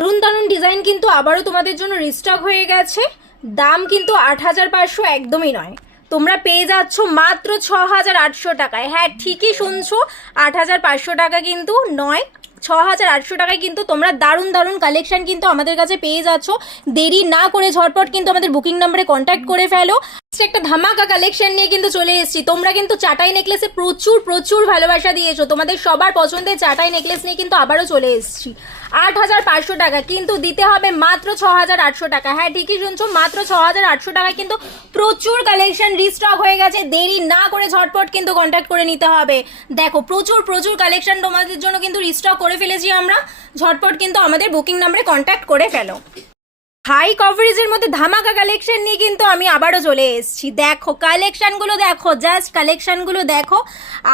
দারুণ দারুণ ডিজাইন কিন্তু আবারও তোমাদের জন্য রিস্টক হয়ে গেছে। দাম কিন্তু 8,500 একদমই নয়, তোমরা পেয়ে যাচ্ছ মাত্র 6,800 টাকায়। হ্যাঁ ঠিকই শুনছো, 8,500 টাকা কিন্তু নয়, 6,800 টাকায় কিন্তু তোমরা দারুণ দারুণ কালেকশন কিন্তু আমাদের কাছে পেয়ে যাচ্ছ। দেরি না করে ঝটপট কিন্তু আমাদের বুকিং নাম্বারে কন্ট্যাক্ট করে ফেলো। একটা ধামাকা কালেকশন নিয়ে কিন্তু চলে এসেছি। তোমরা কিন্তু চাটাই নেকলেসে প্রচুর প্রচুর ভালোবাসা দিয়েছো, তোমাদের সবার পছন্দের চাটাই নেকলেস নিয়ে কিন্তু আবারও চলে এসেছি। 8,500 টাকা কিন্তু দিতে হবে মাত্র 6,800 টাকা। হ্যাঁ ঠিকই শুনছো, মাত্র 6,800 টাকায় কিন্তু প্রচুর কালেকশন রিস্টক হয়ে গেছে। দেরি না করে ঝটপট কিন্তু কন্ট্যাক্ট করে নিতে হবে। দেখো প্রচুর প্রচুর কালেকশন তোমাদের জন্য কিন্তু রিস্টক করে ফেলেছি আমরা। ঝটপট কিন্তু আমাদের বুকিং নাম্বারে কন্ট্যাক্ট করে ফেলো। হাই কভারেজের মধ্যে ধামাকা কালেকশন নিয়ে কিন্তু আমি আবারও চলে এসেছি। দেখো কালেকশনগুলো দেখো, জাস্ট কালেকশনগুলো দেখো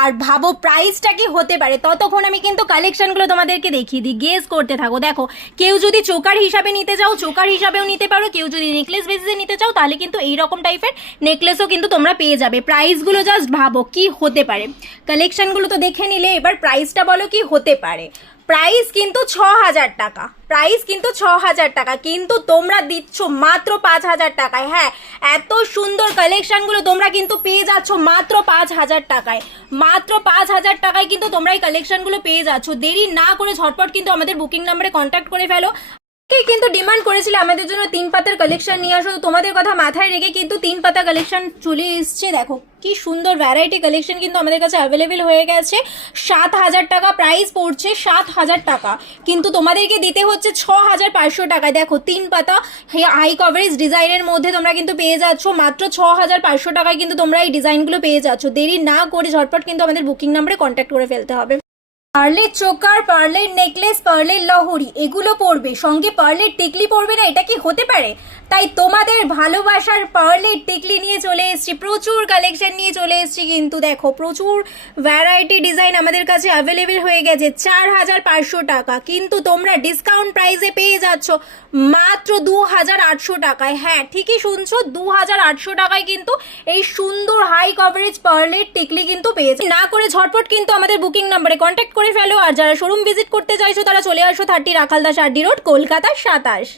আর ভাবো প্রাইসটা কি হতে পারে। ততক্ষণ আমি কিন্তু কালেকশনগুলো তোমাদেরকে দেখিয়ে দিই, গেস করতে থাকো। দেখো কেউ যদি চোকার হিসাবে নিতে চাও চোকার হিসাবেও নিতে পারো, কেউ যদি নেকলেস বেসিসে নিতে চাও তাহলে কিন্তু এইরকম টাইপের নেকলেসও কিন্তু তোমরা পেয়ে যাবে। প্রাইসগুলো জাস্ট ভাবো কি হতে পারে। কালেকশনগুলো তো দেখে নিলে, এবার প্রাইসটা বলো কি হতে পারে। প্রাইস কিন্তু 6,000 টাকা, প্রাইস কিন্তু 6,000 টাকা, কিন্তু তোমরা দিচ্ছ মাত্র 5,000 টাকায়। হ্যাঁ এত সুন্দর কালেকশনগুলো তোমরা কিন্তু পেয়ে যাচ্ছ মাত্র 5,000 টাকায়। মাত্র 5,000 টাকায় কিন্তু তোমরা এই কালেকশনগুলো পেয়ে যাচ্ছ। দেরি না করে ঝটপট কিন্তু আমাদের বুকিং নাম্বারে কন্ট্যাক্ট করে ফেলো। কিন্তু ডিমান্ড করেছিল আমাদের জন্য 3 পাতার কালেকশন নিয়ে আসো, তোমাদের কথা মাথায় রেখে কিন্তু 3 পাতা কালেকশন চলে এসছে। দেখো কি সুন্দর ভ্যারাইটি কালেকশন কিন্তু আমাদের কাছে অ্যাভেলেবেল হয়ে গেছে। 7,000 টাকা প্রাইস পড়ছে, 7,000 টাকা কিন্তু তোমাদেরকে দিতে হচ্ছে 6,500 টাকায়। দেখো 3 পাতা হাই কভারেজ ডিজাইনের মধ্যে তোমরা কিন্তু পেয়ে যাচ্ছ মাত্র 6,500 টাকায় কিন্তু তোমরা এই ডিজাইনগুলো পেয়ে যাচ্ছ। দেরি না করে ঝটপট কিন্তু আমাদের বুকিং নাম্বারে কন্ট্যাক্ট করে ফেলতে হবে। পার্লের চোকার, পার্লের নেকলেস, পার্লের লহরি এগুলো পড়বে, সঙ্গে পার্লের টিকলি পড়বে না, এটা কি হতে পারে? তাই তোমাদের ভালোবাসার পার্লের টিকলি নিয়ে চলে এসেছি, প্রচুর কালেকশন নিয়ে চলে এসেছি। কিন্তু দেখো প্রচুর ভ্যারাইটি ডিজাইন আমাদের কাছে অ্যাভেলেবেল হয়ে গেছে। 4,500 টাকা কিন্তু তোমরা ডিসকাউন্ট প্রাইসে পেয়ে যাচ্ছ মাত্র 2,800 টাকায়। হ্যাঁ ঠিকই শুনছো, 2,800 টাকায় কিন্তু এই সুন্দর হাই কভারেজ পার্লের টিকলি কিন্তু পেয়েছে। না করে ঝটপট কিন্তু আমাদের বুকিং নাম্বারে কন্ট্যাক্ট করে ফেলো। আর যারা শোরুম ভিজিট করতে চাইছো তারা চলে আসো 30 রাখালদাস আড্ডি রোড, কলকাতা 27।